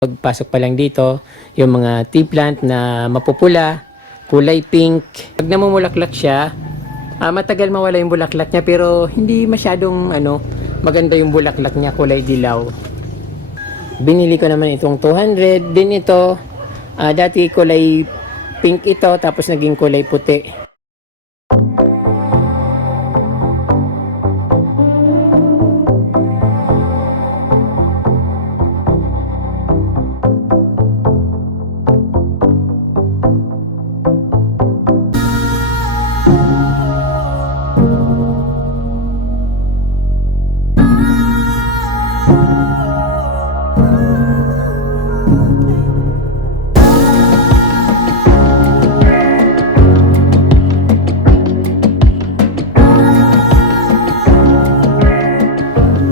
Pagpasok pa lang dito, yung mga tea plant na mapupula, kulay pink. Pag namumulaklak siya, matagal mawala yung bulaklak niya pero hindi masyadong maganda yung bulaklak niya, kulay dilaw. Binili ko naman itong 200. Din ito, dati kulay pink ito tapos naging kulay puti.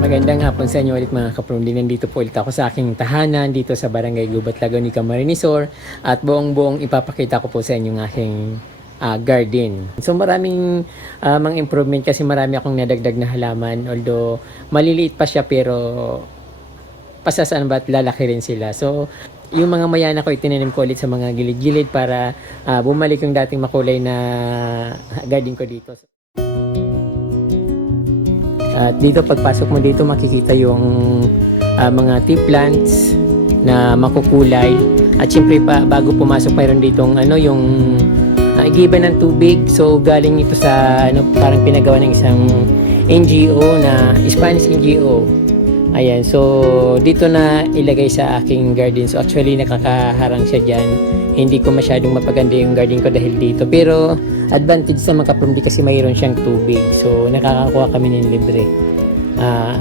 Magandang hapon sa inyo ulit mga kaprumdi. Nandito po ulit ako sa aking tahanan dito sa Barangay Gubat, Laguna, Camarines Sur, at buong ipapakita ko po sa inyo yung aking garden. So maraming mga improvement kasi marami akong nadagdag na halaman, although maliliit pa siya pero pasasaan ba't lalaki rin sila. So yung mga mayana ko itinanim ko ulit sa mga gilid-gilid para bumalik yung dating makulay na garden ko dito. At dito pagpasok mo dito makikita yung mga tea plants na makukulay. At syempre bago pumasok mayroon ditong yung igiban ng tubig. So galing ito sa parang pinagawa ng isang NGO na Spanish NGO. Ayan, so dito na ilagay sa aking garden. So actually nakakaharang siya dyan. Hindi ko masyadong mapaganda yung garden ko dahil dito. Pero advantage sa mga kaprumdi kasi mayroon siyang tubig. So nakakakuha kami ng libre.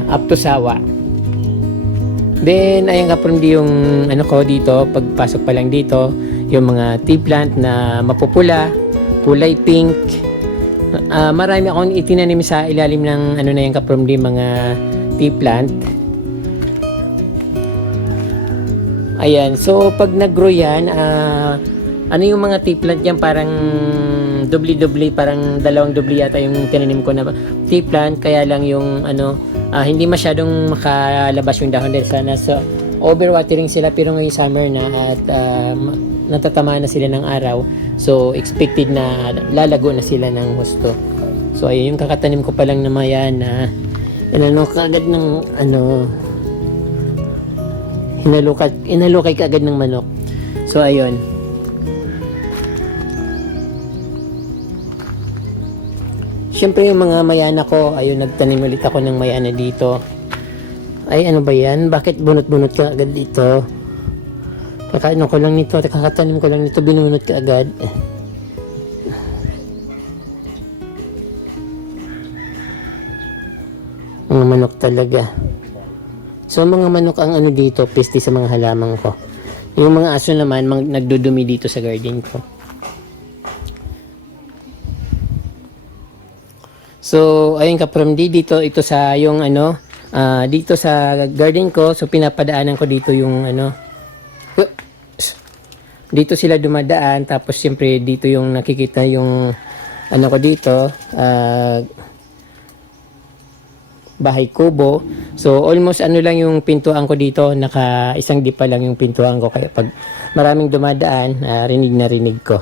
Up to sawa. Then ayun kaprumdi yung ko dito. Pagpasok pa lang dito, yung mga tea plant na mapupula, kulay pink. Marami akong itinanim sa ilalim ng na yung kaprumdi, mga tea plant. Ayan, so pag nag-grow yan, yung mga tea plant yan, parang dubli-dubli, parang dalawang dubli yata yung tinanim ko na tea plant, kaya lang yung hindi masyadong makalabas yung dahon dahil sana so overwatering sila, pero ngayong summer na at natatamaan na sila ng araw, so expected na lalago na sila ng husto. So ayun yung kakatanim ko pa lang na mayana, kagad ng hinalukay kaagad ng manok. So ayun. Siyempre yung mga mayana ko, ayun, nagtanim ulit ako ng mayana dito. Ay, ano ba yan? Bakit bunot-bunot ka agad dito? Kakatanim ko lang nito, binunot ka agad. Mga manok talaga. So mga manok ang dito, peste sa mga halaman ko. Yung mga aso naman, nagdudumi dito sa garden ko. So ayun kaprumdi, dito ito sa yung dito sa garden ko. So pinapadaanan ko dito yung dito sila dumadaan, tapos siyempre dito yung nakikita yung ko dito, bahay kubo. So almost lang yung pintuan ko dito, naka isang dipa lang yung pintuan ko, kaya pag maraming dumadaan, rinig na rinig ko.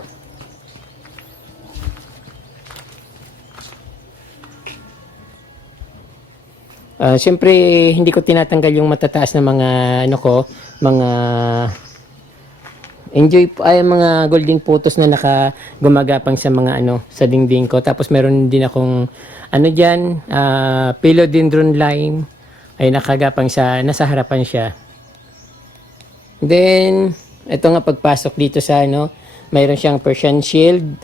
Siyempre hindi ko tinatanggal yung matataas na mga mga mga golden photos na gumagapang sa mga sa dingding ko. Tapos meron din akong diyan, philodendron lime ay nakagapang nasa harapan siya. Then ito nga pagpasok dito sa mayroon siyang Persian shield,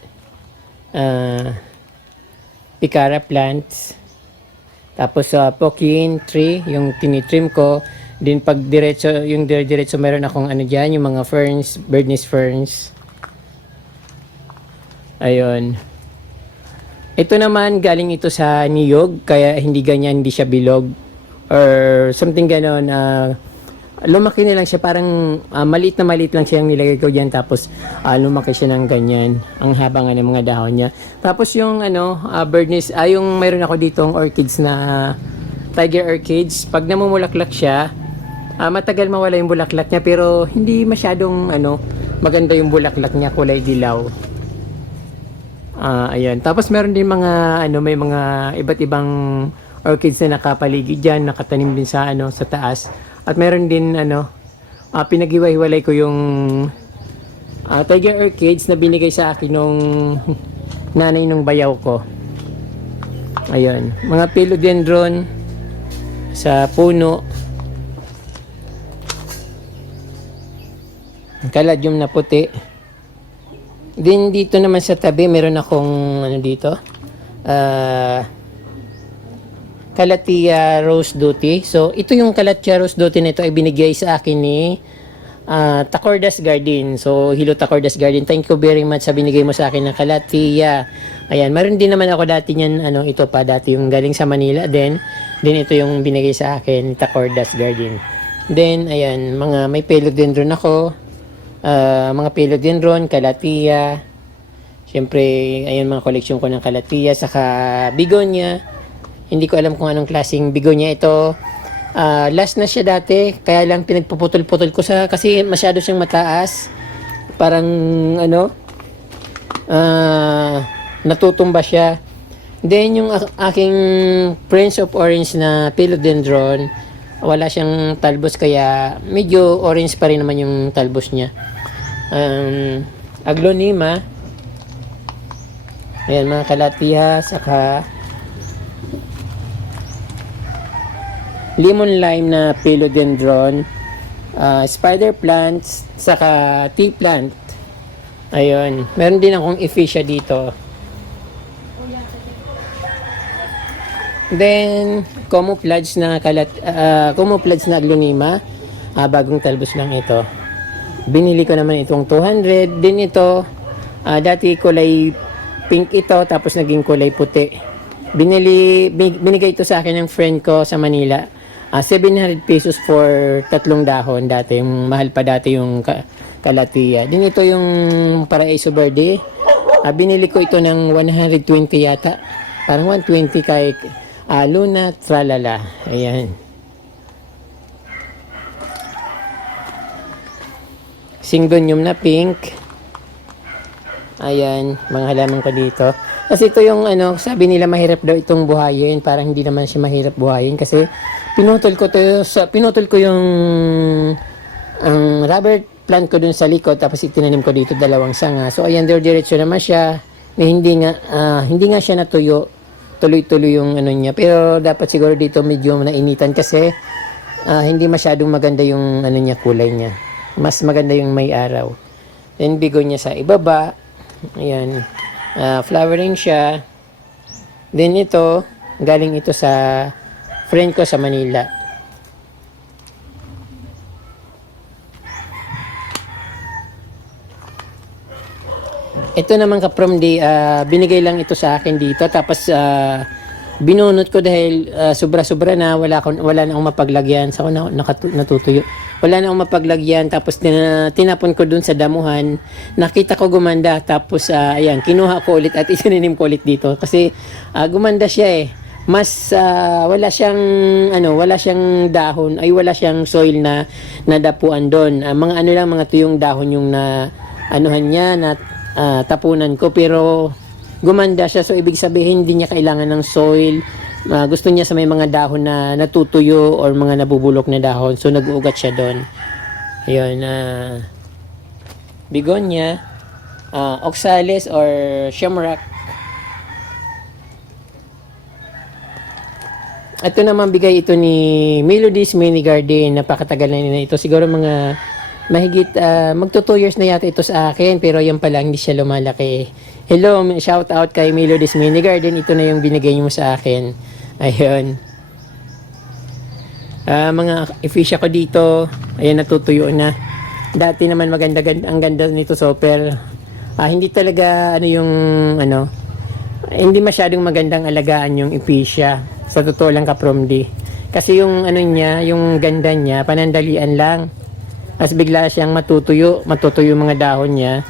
picara plants, tapos pokin tree yung tinitrim ko. Din pag diretso meron akong diyan, yung mga ferns, bird nest ferns. Ayun. Ito naman galing ito sa niyog, kaya hindi siya bilog or something ganon. Lumaki na lang siya, parang maliit lang siya yung nilagay ko diyan, tapos lumaki siya ng ganyan. Ang haba nga ng mga dahon niya. Tapos yung bird nest, yung mayroon ako ditong orchids na tiger orchids. Pag namumulaklak siya, matagal mawala yung bulaklak niya, pero hindi masyadong maganda yung bulaklak niya, kulay dilaw. Ayan. Tapos meron din mga may mga iba't ibang orchids na nakapaligid diyan, nakatanim din sa sa taas. At meron din pinaghiwa-hiwalay ko yung tiger orchids na binigay sa akin nung nanay nung bayaw ko. Ayun, mga philodendron sa puno. Caladium na puti. Din dito naman sa tabi meron akong dito. Calathea Rose Duty. So ito yung Calathea Rose Duty na ito ay binigay sa akin ni Tacordas Garden. So hello Tacordas Garden, thank you very much sa binigay mo sa akin ng Calathea. Ayan, meron din naman ako dati niyan, ito pa dati yung galing sa Manila din ito yung binigay sa akin ni Tacordas Garden. Then ayan, mga may philodendron ako. Mga philodendron, Calathea. Siyempre, ayun mga koleksyon ko ng Calathea, saka begonia. Hindi ko alam kung anong klaseng begonia ito. Last na siya dati, kaya lang pinagpuputol-putol ko kasi masyado siyang mataas. Parang natutumba siya. Then yung aking Prince of Orange na philodendron, wala siyang talbos, kaya medyo orange pa rin naman yung talbos niya. Aglonema, ayan mga Calathea, saka lemon lime na philodendron, spider plants, saka tea plant. Ayun, meron din akong ephesia dito. Then camouflage na camouflage na aglonema, bagong talbos lang ito. Binili ko naman itong 200. Din ito, dati kulay pink ito, tapos naging kulay puti. Binigay ito sa akin ng friend ko sa Manila. 700 pesos for 3 dahon dati. Yung mahal pa dati yung Calathea. Din ito yung Paraiso Verde. Binili ko ito ng 120 yata. Parang 120 kay Luna Tralala. Ayan. Syngonium na pink. Ayan, mga halaman ko dito. Kasi ito yung sabi nila mahirap daw itong buhayin. Parang hindi naman siya mahirap buhayin kasi pinutol ko yung rubber plant ko dun sa likod, tapos itinanim ko dito 2 sanga. So ayan, diretso naman siya. Hindi nga siya natuyo. Tuloy-tuloy yung niya. Pero dapat siguro dito medyo nainitan kasi hindi masyadong maganda yung niya, kulay niya. Mas maganda yung may araw. Then begonia sa ibaba. Ayan. Flowering siya. Then ito, galing ito sa friend ko sa Manila. Ito naman from binigay lang ito sa akin dito, tapos binunot ko dahil sobra-sobra na, wala na akong mapaglagyan. So natutuyo. Wala na akong mapaglagyan, tapos tinapon ko dun sa damuhan. Nakita ko gumanda, tapos ayan, kinuha ko ulit at isininim ko ulit dito kasi gumanda siya mas wala siyang dahon, ay wala siyang soil na nadapuan doon. Mga lang, mga tuyong dahon yung na niya na tapunan ko, pero gumanda siya. So ibig sabihin hindi niya kailangan ng soil. Gusto niya sa may mga dahon na natutuyo or mga nabubulok na dahon, so nag-uugat siya doon. Ayun, begonia, oxalis or shamrock. Ito naman bigay ito ni Melody's Mini Garden. Napakatagal na nila ito, siguro mga mahigit magto 2 years na yata ito sa akin, pero yan pala hindi siya lumalaki. Hello, shout out kay Melody's Mini Garden. Ito na yung binigay mo sa akin. Ayun. Mga ephesia ko dito, ayan, natutuyo na. Dati naman ang ganda nito, super. Hindi talaga hindi masyadong magandang alagaan yung ephesia. Sa totoo lang kapromdi. Kasi yung niya, yung ganda niya, panandalian lang. As bigla siyang matutuyo mga dahon niya.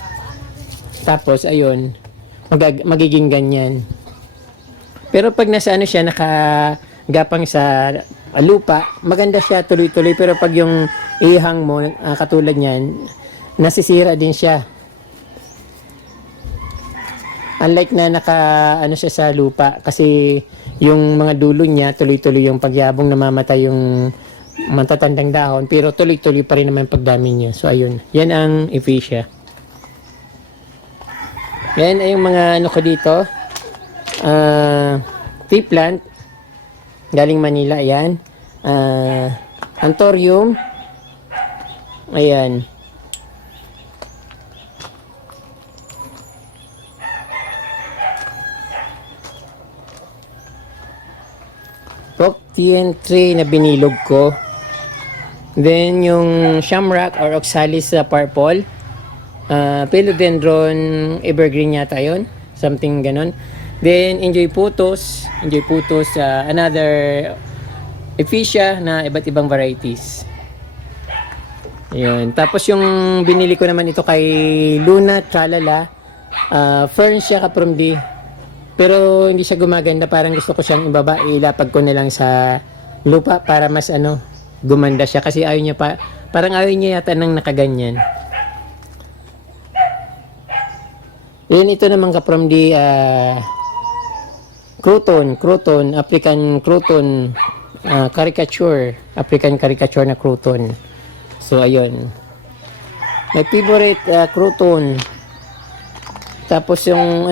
Tapos ayun, magiging ganyan. Pero pag nasa siya, nakagapang sa lupa, maganda siya tuloy-tuloy, pero pag yung ihang mo, katulad niyan, nasisira din siya. Unlike na ano siya sa lupa, kasi yung mga dulo niya tuloy-tuloy yung pagyabong, namamatay yung matatandang dahon, pero tuloy-tuloy pa rin naman yung pagdami niya. So ayun, yan ang ephesia. Yan ay yung mga ano ko dito, tea plant galing Manila. Ayan, anthurium, ayan, Proctian tree na binilog ko. Then yung shamrock or oxalis purple, philodendron evergreen yata yun, something ganon. Then enjoy putos, another ephesia na iba't ibang varieties. Yun. Tapos yung binili ko naman ito kay Luna Tralala, fern siya kaprumdi, pero hindi siya gumaganda. Parang gusto ko siyang ibaba, ilapag ko na lang sa lupa para mas gumanda siya, kasi ayaw niya parang ayaw niya yata nang nakaganyan. Yun, ito naman kaprumdi, crouton, African crouton, African caricature na crouton. So ayun, my favorite crouton. Tapos yung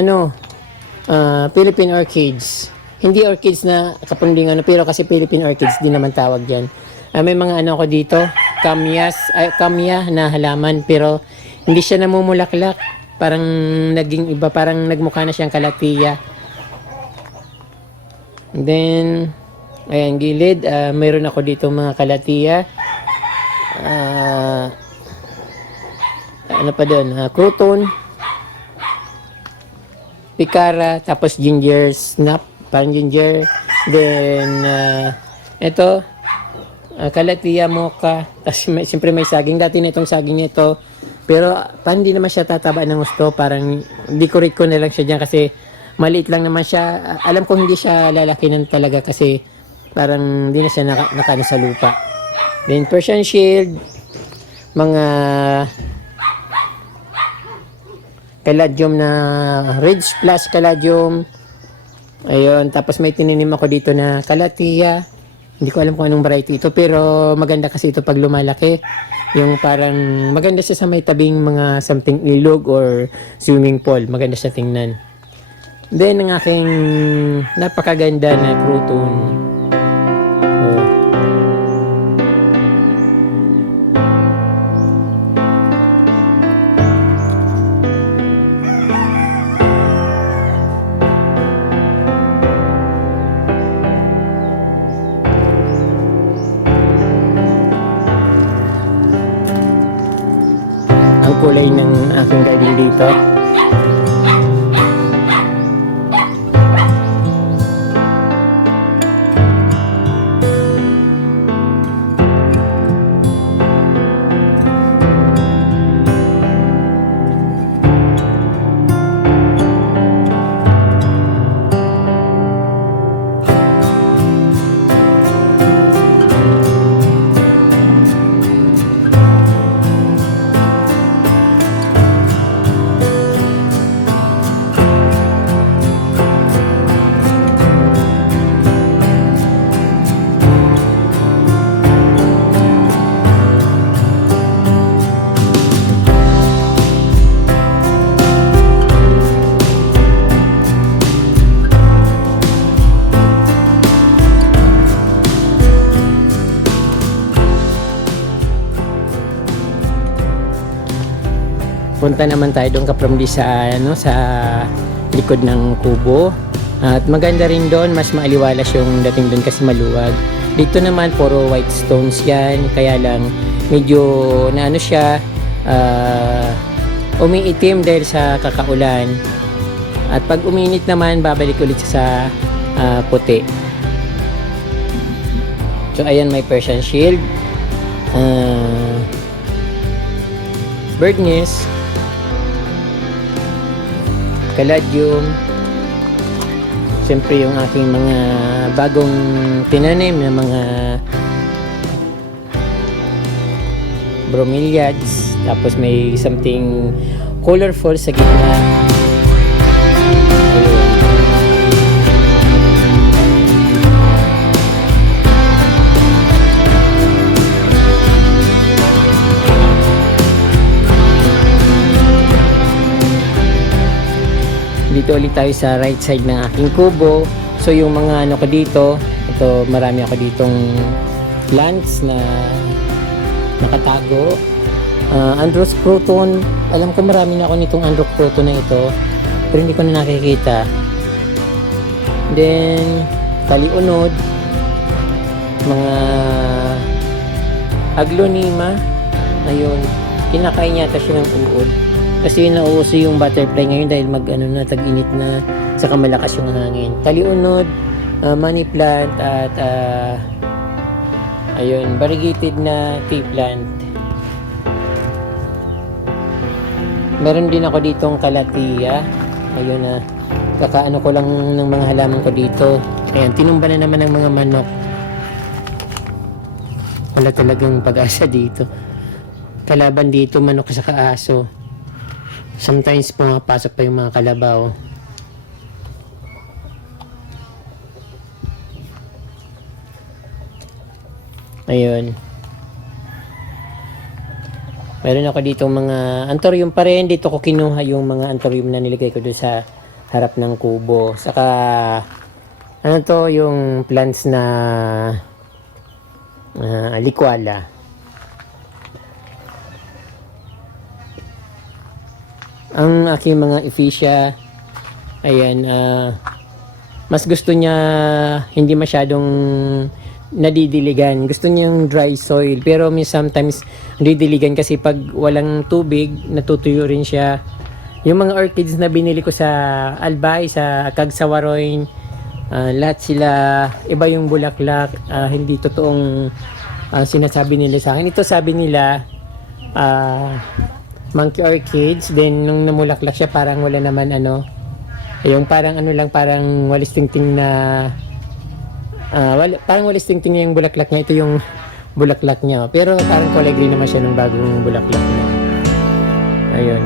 Philippine orchids, hindi orchids na kapunding pero kasi Philippine orchids din naman tawag yan. May mga ako dito, kamya na halaman, pero hindi siya namumulaklak, parang naging iba, parang nagmukha na siyang kalatiya. And then ayan, gilid, mayroon ako dito mga kalatiya, ano pa doon, crouton, picara, tapos ginger snap, parang ginger. Then ito, kalatiya mocha, tapos siyempre may saging. Dati na itong saging nito, pero hindi naman siya tataba ng gusto, parang decorate ko na lang siya dyan kasi maliit lang naman siya. Alam ko hindi siya lalakinan talaga kasi parang hindi na siya nakaano sa lupa. Then Persian shield, mga caladium na Ridge Plus caladium. Ayun, tapos may tininim ako dito na kalatiya. Hindi ko alam kung anong variety ito, pero maganda kasi ito pag lumalaki. Yung parang maganda siya sa may tabing mga something ilog or swimming pool. Maganda siya tingnan. Then ang aking napakaganda na crouton. Ang kulay ng aking garden dito, punta naman tayo doon kapromdi sa sa likod ng kubo. At maganda rin doon, mas maaliwalas yung dating doon kasi maluwag. Dito naman puro white stones yan, kaya lang medyo na siya, umiitim dahil sa kakaulan. At pag uminit naman, babalik ulit sa puti. So ayan, may Persian shield, bird nest, caladium, Siyempre yung aking mga bagong tinanim na mga bromeliads, tapos may something colorful sa gitna. Ayun. Dito ulit tayo sa right side ng aking kubo. So yung mga ano ko dito, ito marami ako ditong plants na nakatago. Andros crouton, alam ko marami na ako nitong Andros crouton na ito, pero hindi ko na nakikita. Then taliunod, mga aglonema, ayun, kinakain yata siya ng uod. Kasi nauuso yung butterfly ngayon dahil tag-init na, saka malakas yung hangin. Taliunod, money plant, at ayun, variegated na tea plant. Meron din ako ditong kalatia. Ayun na, kakaano ko lang ng mga halaman ko dito. Ayan, tinumba na naman ng mga manok. Wala talagang pag-asa dito. Kalaban dito, manok sa kaaso. Sometimes pumapasok pa yung mga kalabaw. Ayun. Meron ako dito mga anthurium pa rin. Dito ko kinuha yung mga anthurium na nilagay ko doon sa harap ng kubo. Saka ano to, yung plants na likwala. Ang aking mga ephesia, ayan, mas gusto niya hindi masyadong nadidiligan. Gusto niyang dry soil, pero sometimes nadidiligan kasi pag walang tubig, natutuyo rin siya. Yung mga orchids na binili ko sa Albay, sa Cagsawaroin, lahat sila, iba yung bulaklak, hindi totoong sinasabi nila sa akin. Ito sabi nila, monkey orchids, then nung namulaklak siya parang wala naman yung parang parang walis tingting na parang walis tingting niya yung bulaklak niya. Ito yung bulaklak niya, pero parang kulay green naman siya ng bagong bulaklak niya. Ayun.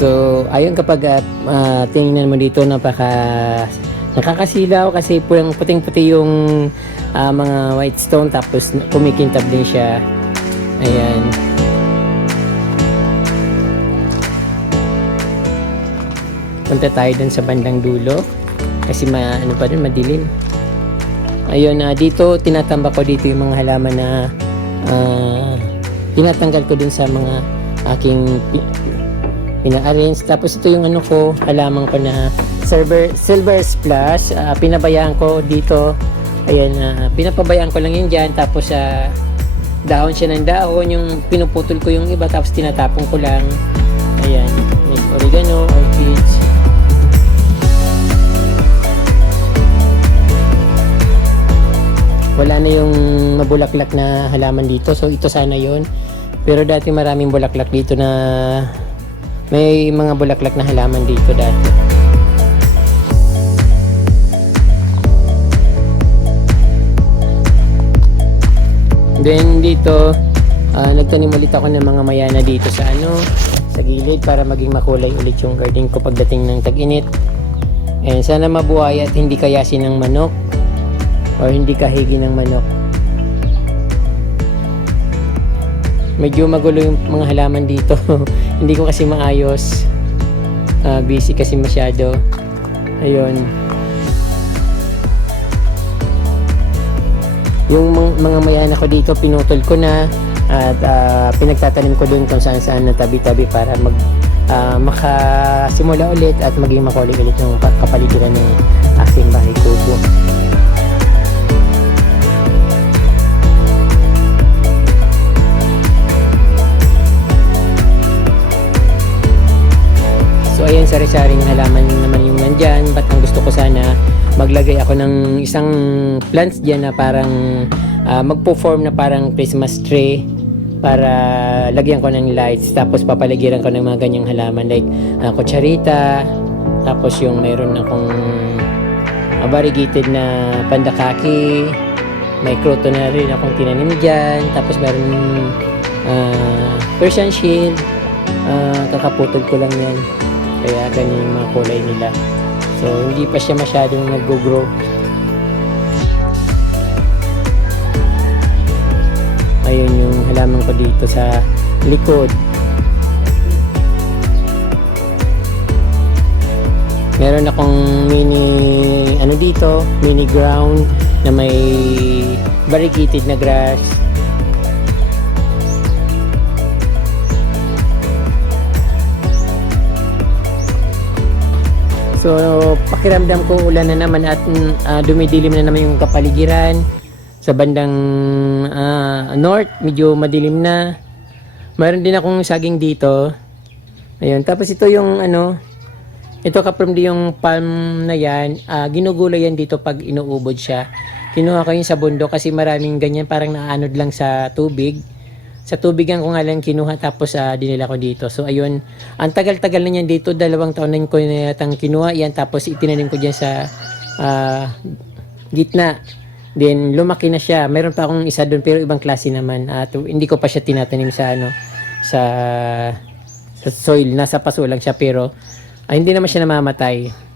So, ayun, kapag tingnan mo dito, nakakasilaw kasi puting-puti yung mga white stone, tapos kumikintab din siya. Ayan. Punta tayo dun sa bandang dulo kasi pa rin, madilim. Ayun, dito tinatambak ko dito yung mga halaman na tinatanggal ko dun sa mga aking ina-arrange. Tapos ito yung halaman ko na silver splash. Pinabayaan ko dito. Ayan, pinapabayaan ko lang yun dyan. Tapos dahon siya ng dahon. Yung pinuputol ko yung iba, tapos tinatapon ko lang. Ayan, may oregano, orchids. Wala na yung mabulaklak na halaman dito, so ito sana yun. Pero dati maraming bulaklak dito na may mga bulaklak na halaman dito dati. Then dito nagtanim ulit ako ng mga mayana dito sa sa gilid para maging makulay ulit yung garden ko pagdating ng tag-init. And sana mabuhay at hindi kayasin ng manok or hindi kahigi ng manok. Medyo magulo yung mga halaman dito. Hindi ko kasi maayos. Busy kasi masyado. Ayun. Yung mga mayana ko dito, pinutol ko na at pinagtatanim ko dun kung saan na tabi-tabi para makasimula ulit at maging makulay ulit yung kapaligiran ng aking bahay kubo. So ayan, sari-saring halaman naman yung nandyan, but ang gusto ko sana maglagay ako ng isang plants dyan na parang magpo-form na parang Christmas tree para lagyan ko ng lights, tapos papaligiran ko ng mga ganyang halaman like kutsarita, tapos yung mayroon akong variegated na pandakaki, may kroto na rin akong tinanim dyan, tapos mayroon Persian shield, kakaputol ko lang yan, kaya ganyan yung mga kulay nila. So hindi pa siya masyadong nag-grow. Ayun yung halaman ko dito sa likod. Meron akong mini ground na may variegated na grass. So pakiramdam ko ulan na naman at dumidilim na naman yung kapaligiran. Sa bandang north, medyo madilim na. Mayroon din akong saging dito. Ayun, tapos ito yung ito kapramdi yung palm na yan. Ginugulay yan dito pag inuubod siya. Kinuha ko yun sa bundok kasi maraming ganyan, parang naanod lang sa tubig. Sa tubigan ko nga lang kinuha, tapos dinila ko dito. So ayun, ang tagal-tagal na yan dito, 2 taon na ko na yatang kinuha yan, tapos itinanim ko dyan sa gitna. Then lumaki na siya. Meron pa akong isa doon pero ibang klase naman. Hindi ko pa siya tinatanim sa sa soil. Nasa paso lang siya pero hindi naman siya namamatay.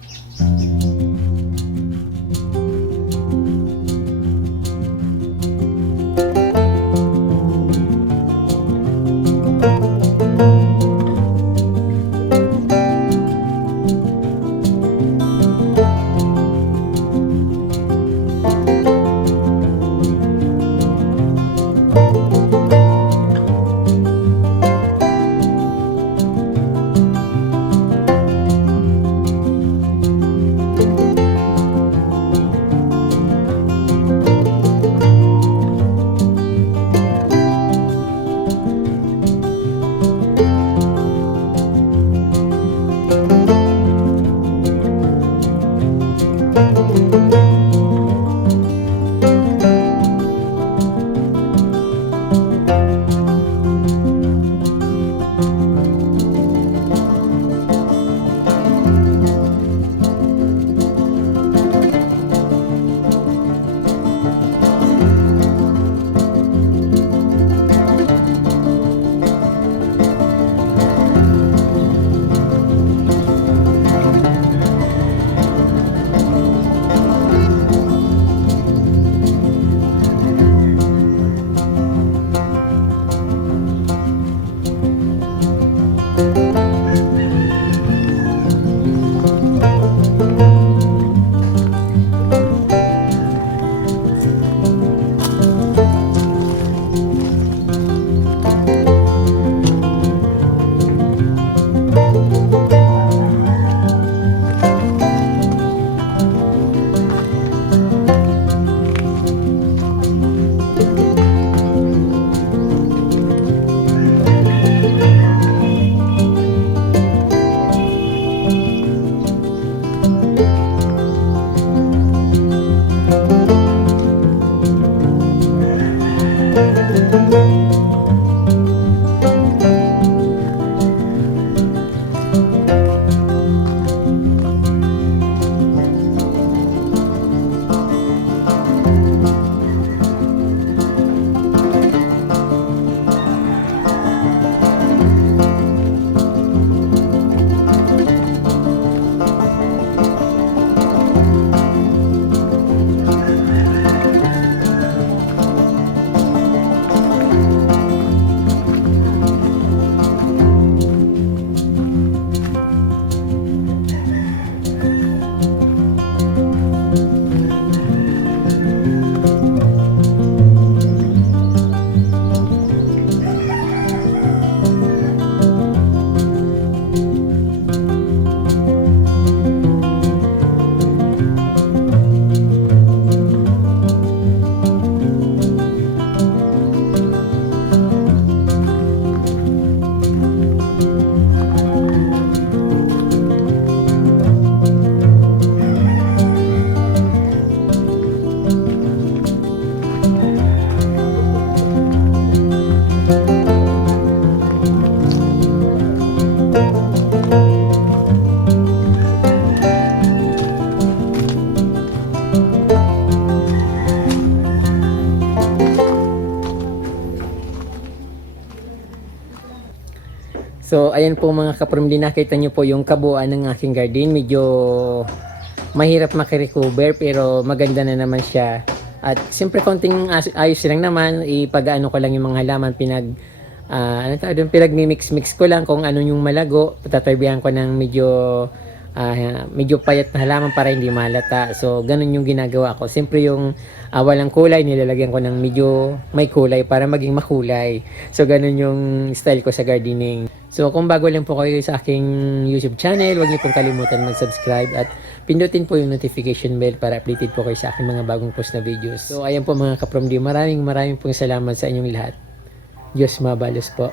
So, ayan po mga kapromdi, nakita nyo po yung kabuuan ng aking garden. Medyo mahirap makirecover pero maganda na naman siya. At siyempre konting ayos lang naman, ipag-ano ko lang yung mga halaman, pinagmi-mix ko lang kung ano yung malago. Tatarbihan ko ng medyo payat na halaman para hindi malata. So, ganun yung ginagawa ko. Siyempre yung walang kulay, nilalagyan ko ng medyo may kulay para maging makulay. So, ganun yung style ko sa gardening. So, kung bago lang po kayo sa aking YouTube channel, huwag niyo pong kalimutan mag-subscribe at pindutin po yung notification bell para updated po kayo sa aking mga bagong post na videos. So, ayan po mga kapromdi, maraming pong salamat sa inyong lahat. Diyos mabalos po.